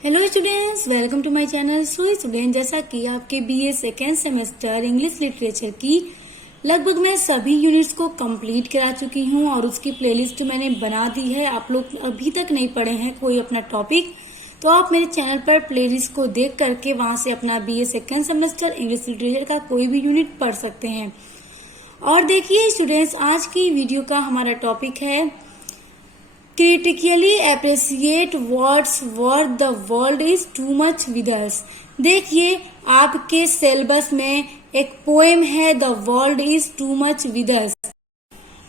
Hello students, welcome to my channel. So student, जैसा कि आपके BA second semester English literature की लगभग मैं सभी यूनिट्स को कंप्लीट करा चुकी हूं और उसकी प्लेलिस्ट मैंने बना दी है। आप लोग अभी तक नहीं पढ़े हैं कोई अपना टॉपिक, तो आप मेरे चैनल पर प्लेलिस्ट को देख करके वहां से अपना BA second semester English literature का कोई भी यूनिट पढ़ सकते हैं। और देखिए स्टूडेंट्स, आज की वीडियो का हमारा टॉपिक है critically appreciate what's worth the world is too much with us. देखिए, आपके सिलेबस में एक पोएम है the world is too much with us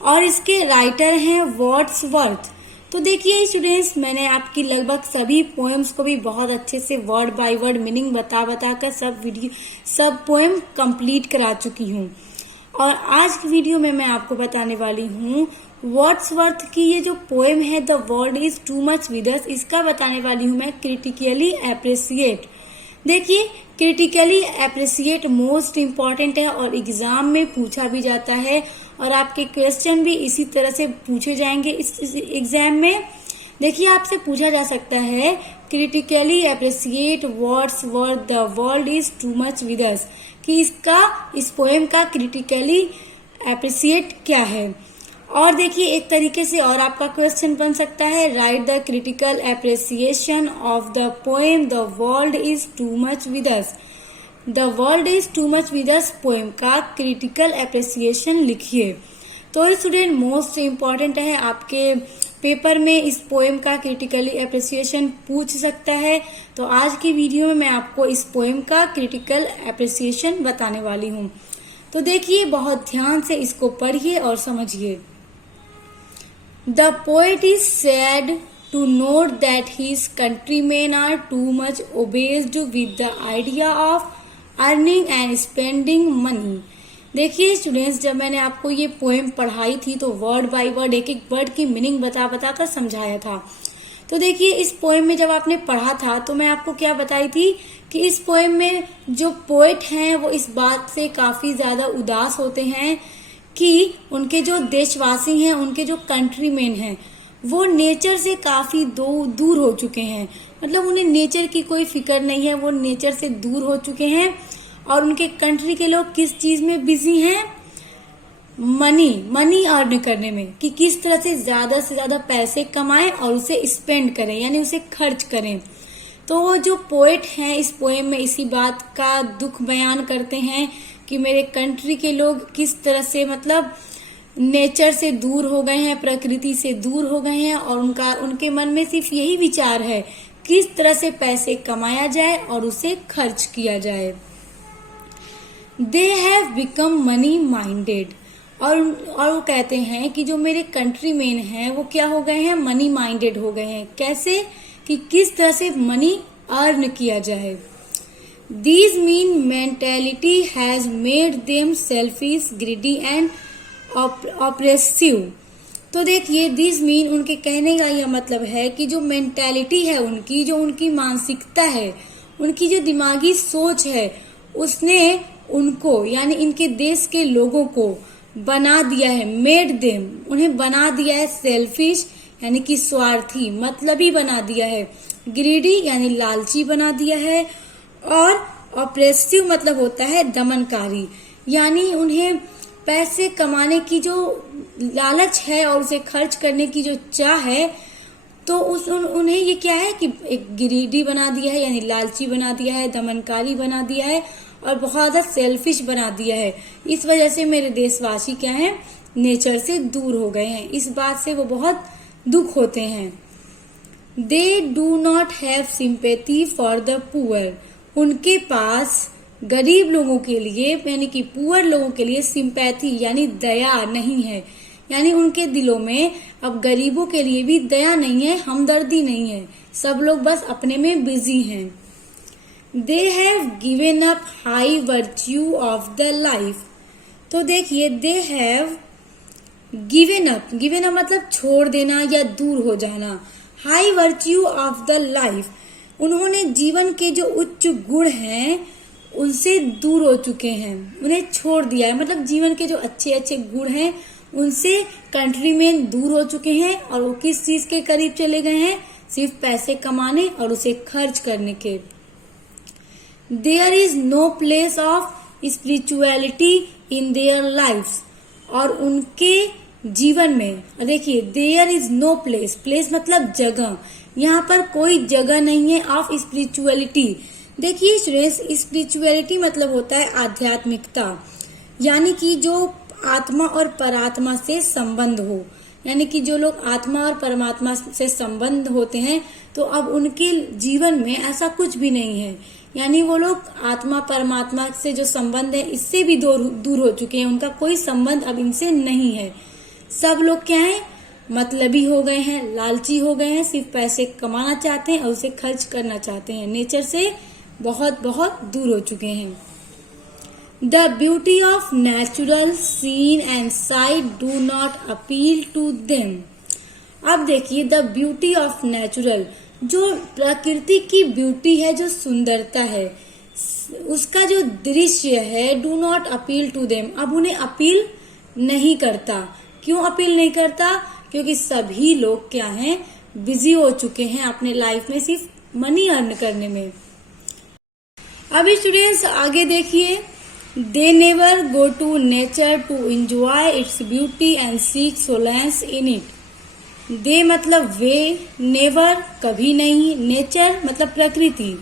और इसके राइटर हैं वर्ड्सवर्थ। तो देखिए स्टूडेंट्स, मैंने आपकी लगभग सभी पोएम्स को भी बहुत अच्छे से वर्ड बाय वर्ड मीनिंग बता कर सब पोएम कंप्लीट करा चुकी हूँ। और आज की वीडियो में मैं आपको बताने वाली हूँ वर्ड्सवर्थ की ये जो पोएम है the world is too much with us, इसका बताने वाली हूँ मैं क्रिटिकली अप्रिशिएट। देखिए, क्रिटिकली अप्रिशिएट मोस्ट इम्पॉर्टेंट है और एग्जाम में पूछा भी जाता है और आपके क्वेश्चन भी इसी तरह से पूछे जाएंगे इस एग्जाम में। देखिए, आपसे पूछा जा सकता है critically appreciate what's worth the world is too much with us, कि इस पोएम का क्रिटिकली अप्रिशिएट क्या है। और देखिए, एक तरीके से और आपका क्वेश्चन बन सकता है right the critical appreciation of the poem the world is too much with us. The world is too much with us poem का क्रिटिकल अप्रिसिएशन लिखिए। तो स्टूडेंट, मोस्ट इम्पॉर्टेंट है, आपके पेपर में इस पोएम का क्रिटिकली अप्रिसिएशन पूछ सकता है। तो आज की वीडियो में मैं आपको इस पोएम का क्रिटिकल अप्रिसिएशन बताने वाली हूँ। तो देखिए, बहुत ध्यान से इसको पढ़िए और समझिए। The poet is sad to note that his countrymen are too much obsessed with the idea of earning and spending money। देखिए स्टूडेंट्स, जब मैंने आपको ये पोएम पढ़ाई थी तो वर्ड बाय वर्ड एक एक वर्ड की मीनिंग बता कर समझाया था। तो देखिए, इस पोएम में जब आपने पढ़ा था तो मैं आपको क्या बताई थी कि इस पोएम में जो पोएट हैं वो इस बात से काफी ज्यादा उदास होते हैं कि उनके जो देशवासी हैं, उनके जो कंट्रीमैन हैं, वो नेचर से काफी दूर हो चुके हैं। मतलब उन्हें नेचर की कोई फिक्र नहीं है, वो नेचर से दूर हो चुके हैं। और उनके कंट्री के लोग किस चीज में बिजी हैं? मनी अर्न करने में, कि किस तरह से ज्यादा पैसे कमाएं और उसे स्पेंड करें, यानी उसे खर्च करें। तो जो पोएट हैं इस पोएम में इसी बात का दुख बयान करते हैं कि मेरे कंट्री के लोग किस तरह से मतलब नेचर से दूर हो गए हैं, प्रकृति से दूर हो गए हैं और उनके मन में सिर्फ यही विचार है किस तरह से पैसे कमाया जाए और उसे खर्च किया जाए। They have become money minded. और वो कहते हैं कि जो मेरे कंट्रीमैन हैं वो क्या हो गए हैं? मनी माइंडेड हो गए हैं। कैसे? कि किस तरह से मनी अर्न किया जाए। These mean mentality has made them selfish, greedy and oppressive। तो देखिए, these mean उनके कहने का यह मतलब है कि जो मेंटेलिटी है उनकी, जो उनकी मानसिकता है, उनकी जो दिमागी सोच है, उसने उनको यानी इनके देश के लोगों को बना दिया है, मेड देम, उन्हें बना दिया है सेल्फिश यानी कि स्वार्थी, मतलबी बना दिया है, ग्रीडी यानी लालची बना दिया है, और ऑप्रेसिव मतलब होता है दमनकारी, यानी उन्हें पैसे कमाने की जो लालच है और उसे खर्च करने की जो चाह है, तो उन्हें ये क्या है कि एक ग्रीडी बना दिया है, यानी लालची बना दिया है, दमनकारी बना दिया है और बहुत ज्यादा सेल्फिश बना दिया है। इस वजह से मेरे देशवासी क्या है? नेचर से दूर हो गए हैं। इस बात से वो बहुत दुख होते हैं। They do not have sympathy for the poor. उनके पास गरीब लोगों के लिए यानी कि पुअर लोगों के लिए सिंपैथी यानी दया नहीं है, यानी उनके दिलों में अब गरीबों के लिए भी दया नहीं है, हमदर्दी नहीं है। सब लोग बस अपने में बिजी हैं। They have given up high virtue of the life. तो देखिए, दे हैव गिवन अप मतलब छोड़ देना या दूर हो जाना। High virtue of the life, उन्होंने जीवन के जो उच्च गुण हैं उनसे दूर हो चुके हैं, उन्हें छोड़ दिया है। मतलब जीवन के जो अच्छे गुण हैं उनसे कंट्रीमैन दूर हो चुके हैं और वो किस चीज के करीब चले गए हैं? सिर्फ पैसे कमाने और उसे खर्च करने के। There is no place of spirituality in their lives, और उनके जीवन में देखिए there is no place, place मतलब जगह, यहाँ पर कोई जगह नहीं है ऑफ स्पिरिचुअलिटी। देखिए स्पिरिचुअलिटी मतलब होता है आध्यात्मिकता, यानी कि जो आत्मा और परात्मा से संबंध हो, यानी कि जो लोग आत्मा और परमात्मा से संबंध होते हैं तो अब उनके जीवन में ऐसा कुछ भी नहीं है, यानी वो लोग आत्मा परमात्मा से जो संबंध है इससे भी दूर हो चुके हैं, उनका कोई संबंध अब इनसे नहीं है। सब लोग क्या है, मतलबी हो गए हैं, लालची हो गए हैं, सिर्फ पैसे कमाना चाहते हैं और उसे खर्च करना चाहते हैं, नेचर से बहुत बहुत दूर हो चुके हैं। The beauty of natural scene and sight do not appeal to them. अब देखिए द ब्यूटी ऑफ नेचुरल, जो प्रकृति की ब्यूटी है, जो सुंदरता है, उसका जो दृश्य है, do not appeal to them, अब उन्हें अपील नहीं करता। क्यों अपील नहीं करता? क्योंकि सभी लोग क्या हैं, बिजी हो चुके हैं अपने लाइफ में सिर्फ मनी अर्न करने में। अब स्टूडेंट्स आगे देखिए, they never go to nature to enjoy its beauty and seek solace in it. They मतलब वे, नेवर कभी नहीं, नेचर मतलब प्रकृति,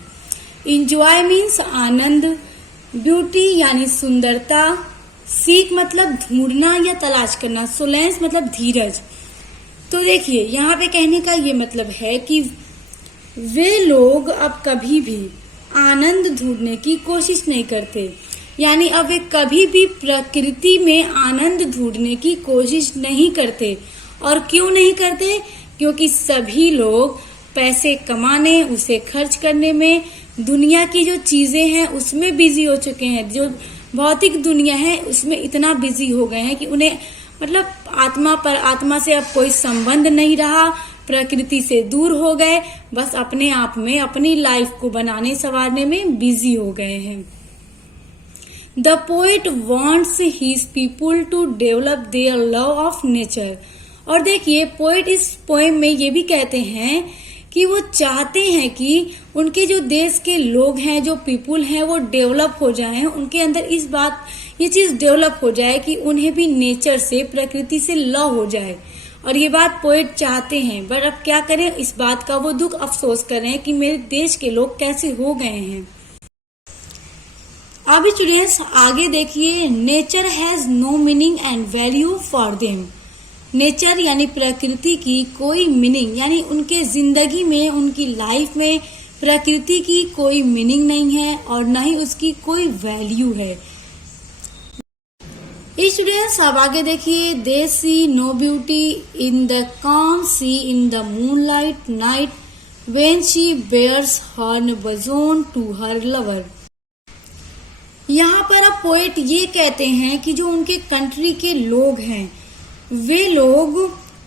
एंजॉय मीन्स आनंद, ब्यूटी यानी सुंदरता, सीक मतलब ढूंढना या तलाश करना, सोलेंस मतलब धीरज। तो देखिए यहाँ पे कहने का ये मतलब है कि वे लोग अब कभी भी आनंद ढूंढने की कोशिश नहीं करते, यानी अब वे कभी भी प्रकृति में आनंद ढूंढने की कोशिश नहीं करते। और क्यों नहीं करते? क्योंकि सभी लोग पैसे कमाने, उसे खर्च करने में, दुनिया की जो चीजें हैं उसमें बिजी हो चुके हैं, जो भौतिक दुनिया है उसमें इतना बिजी हो गए हैं कि उन्हें मतलब आत्मा से अब कोई संबंध नहीं रहा, प्रकृति से दूर हो गए, बस अपने आप में अपनी लाइफ को बनाने संवारने में बिजी हो गए हैं। The poet wants his people to develop their love of nature. और देखिए पोएट इस पोएम में ये भी कहते हैं कि वो चाहते हैं कि उनके जो देश के लोग हैं, जो पीपुल हैं, वो डेवलप हो जाएं, उनके अंदर ये चीज डेवलप हो जाए कि उन्हें भी नेचर से, प्रकृति से लव हो जाए। और ये बात पोएट चाहते हैं, बट अब क्या करें, इस बात का वो दुख अफसोस कर रहे हैं कि मेरे देश के लोग कैसे हो गए हैं। अब स्टूडेंट्स आगे देखिए, nature has no meaning and value for them. Nature यानी प्रकृति की कोई मीनिंग, यानी उनके जिंदगी में, उनकी लाइफ में प्रकृति की कोई मीनिंग नहीं है और न ही उसकी कोई वैल्यू है। स्टूडेंट्स अब आगे देखिए, they see no beauty in the calm sea in the moonlight night when she bears her boson to her lover। यहाँ पर अब पोएट ये कहते हैं कि जो उनके कंट्री के लोग हैं, वे लोग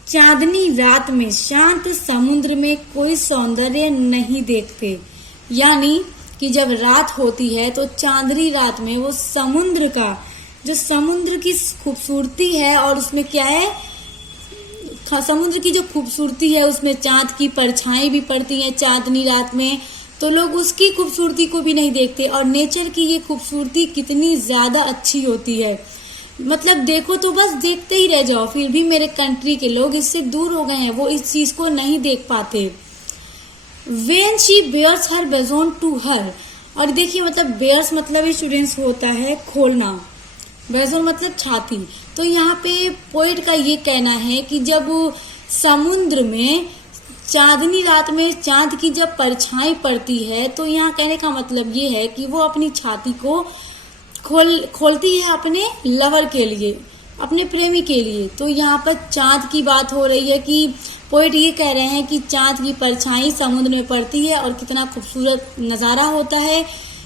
चांदनी रात में शांत समुद्र में कोई सौंदर्य नहीं देखते, यानी कि जब रात होती है तो चांदनी रात में वो समुद्र का, जो समुद्र की खूबसूरती है और उसमें क्या है, समुद्र की जो खूबसूरती है उसमें चांद की परछाई भी पड़ती है चांदनी रात में, तो लोग उसकी खूबसूरती को भी नहीं देखते। और नेचर की ये खूबसूरती कितनी ज्यादा अच्छी होती है, मतलब देखो तो बस देखते ही रह जाओ, फिर भी मेरे कंट्री के लोग इससे दूर हो गए हैं, वो इस चीज को नहीं देख पाते। When she bears her boson to her, और देखिए मतलब bears मतलब स्टूडेंट्स होता है खोलना, बोसन मतलब छाती। तो यहाँ पे पोएट का ये कहना है कि जब समुद्र में चांदनी रात में चांद की जब परछाई पड़ती है, तो यहाँ कहने का मतलब ये है कि वो अपनी छाती को खोलती है अपने लवर के लिए, अपने प्रेमी के लिए। तो यहाँ पर चांद की बात हो रही है कि पोएट ये कह रहे हैं कि चांद की परछाई समुद्र में पड़ती है और कितना खूबसूरत नज़ारा होता है,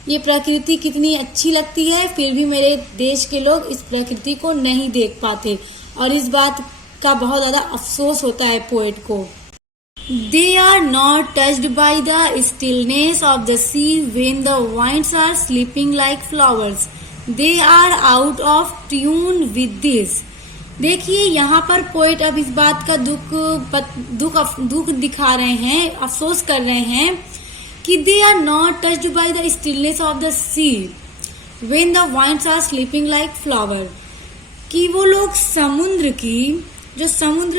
ये प्रकृति कितनी अच्छी लगती है, फिर भी मेरे देश के लोग इस प्रकृति को नहीं देख पाते और इस बात का बहुत ज़्यादा अफसोस होता है पोएट को। They are not touched by the stillness of the sea when the winds are sleeping like flowers. They are out of tune with this. देखिए यहाँ पर पोएट अब इस बात का दुख दिखा रहे हैं, अफसोस कर रहे हैं कि they are not touched by the stillness of the sea when the vines are sleeping like flower, कि वो लोग समुद्र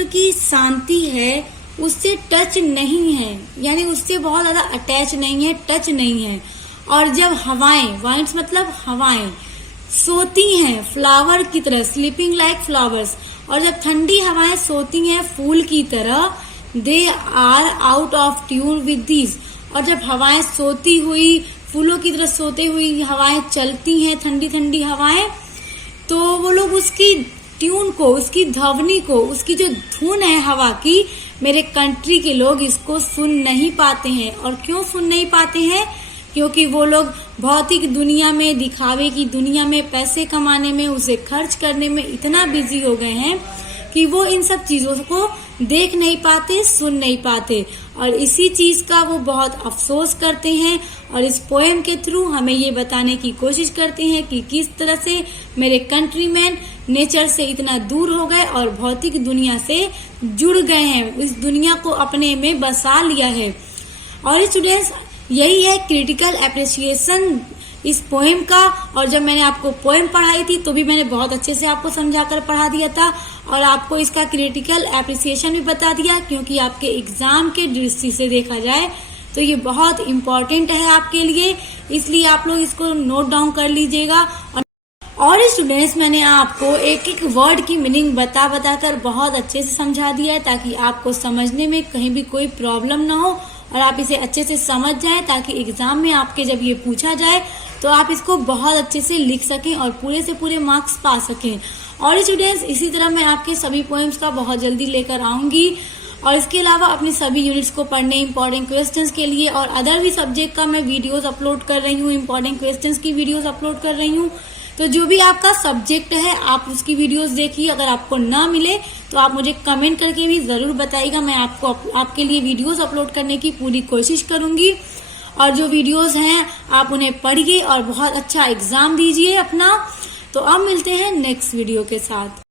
की शांति है उससे टच नहीं है, यानी उससे बहुत ज्यादा अटैच नहीं है, टच नहीं है। और जब हवाएं, वाइन्स मतलब हवाएं, सोती हैं फ्लावर की तरह, स्लीपिंग लाइक फ्लावर्स, और जब ठंडी हवाएं सोती हैं फूल की तरह, they are out of tune with this, और जब हवाएं सोती हुई फूलों की तरह सोते हुई हवाएं चलती हैं, ठंडी ठंडी हवाएं, तो वो लोग उसकी ट्यून को, उसकी ध्वनि को, उसकी जो धुन है हवा की, मेरे कंट्री के लोग इसको सुन नहीं पाते हैं। और क्यों सुन नहीं पाते हैं? क्योंकि वो लोग भौतिक दुनिया में, दिखावे की दुनिया में, पैसे कमाने में, उसे खर्च करने में इतना बिजी हो गए हैं कि वो इन सब चीजों को देख नहीं पाते, सुन नहीं पाते, और इसी चीज का वो बहुत अफसोस करते हैं। और इस पोएम के थ्रू हमें ये बताने की कोशिश करते हैं कि किस तरह से मेरे कंट्रीमैन नेचर से इतना दूर हो गए और भौतिक दुनिया से जुड़ गए हैं, इस दुनिया को अपने में बसा लिया है। और स्टूडेंट्स, यही है क्रिटिकल एप्रिसिएशन इस पोएम का। और जब मैंने आपको पोएम पढ़ाई थी तो भी मैंने बहुत अच्छे से आपको समझाकर पढ़ा दिया था, और आपको इसका क्रिटिकल एप्रिसिएशन भी बता दिया, क्योंकि आपके एग्जाम के दृष्टि से देखा जाए तो ये बहुत इम्पोर्टेंट है आपके लिए, इसलिए आप लोग इसको नोट डाउन कर लीजिएगा। और स्टूडेंट्स, मैंने आपको एक एक वर्ड की मीनिंग बता कर बहुत अच्छे से समझा दिया है, ताकि आपको समझने में कहीं भी कोई प्रॉब्लम ना हो और आप इसे अच्छे से समझ जाएं, ताकि एग्जाम में आपके जब ये पूछा जाए तो आप इसको बहुत अच्छे से लिख सकें और पूरे से पूरे मार्क्स पा सकें। और स्टूडेंट्स, इसी तरह मैं आपके सभी पोएम्स का बहुत जल्दी लेकर आऊंगी, और इसके अलावा अपने सभी यूनिट्स को पढ़ने, इंपॉर्टेंट क्वेश्चंस के लिए और अदर भी सब्जेक्ट का मैं वीडियोस अपलोड कर रही हूँ, इंपॉर्टेंट क्वेश्चंस की वीडियोस अपलोड कर रही हूँ। तो जो भी आपका सब्जेक्ट है आप उसकी वीडियोस देखिए। अगर आपको ना मिले तो आप मुझे कमेंट करके भी जरूर बताइएगा, मैं आपके लिए वीडियोस अपलोड करने की पूरी कोशिश करूंगी। और जो वीडियोस हैं आप उन्हें पढ़िए और बहुत अच्छा एग्जाम दीजिए अपना। तो अब मिलते हैं नेक्स्ट वीडियो के साथ।